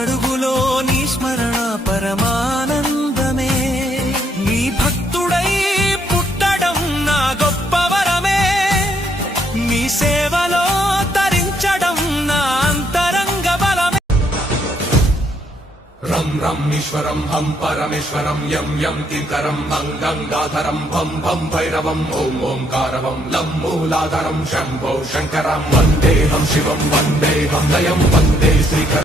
అడుగులో నీ స్మరణ పరమానందమే. నీ భక్తుడై పుట్టడం నా గొప్ప వరమే. నీ సేవలో తరించడం నా అంతరంగ బలమే. రం రం ఈశ్వరం హం పరమేశ్వరం యం యం కింకరం భం గంగాధరం భం భం భైరవం ఓం ఓంకారవం లం మూలాధారం శంభో శంకరం వందేహం శివం వందేహం లయం వందే శ్రీకరం.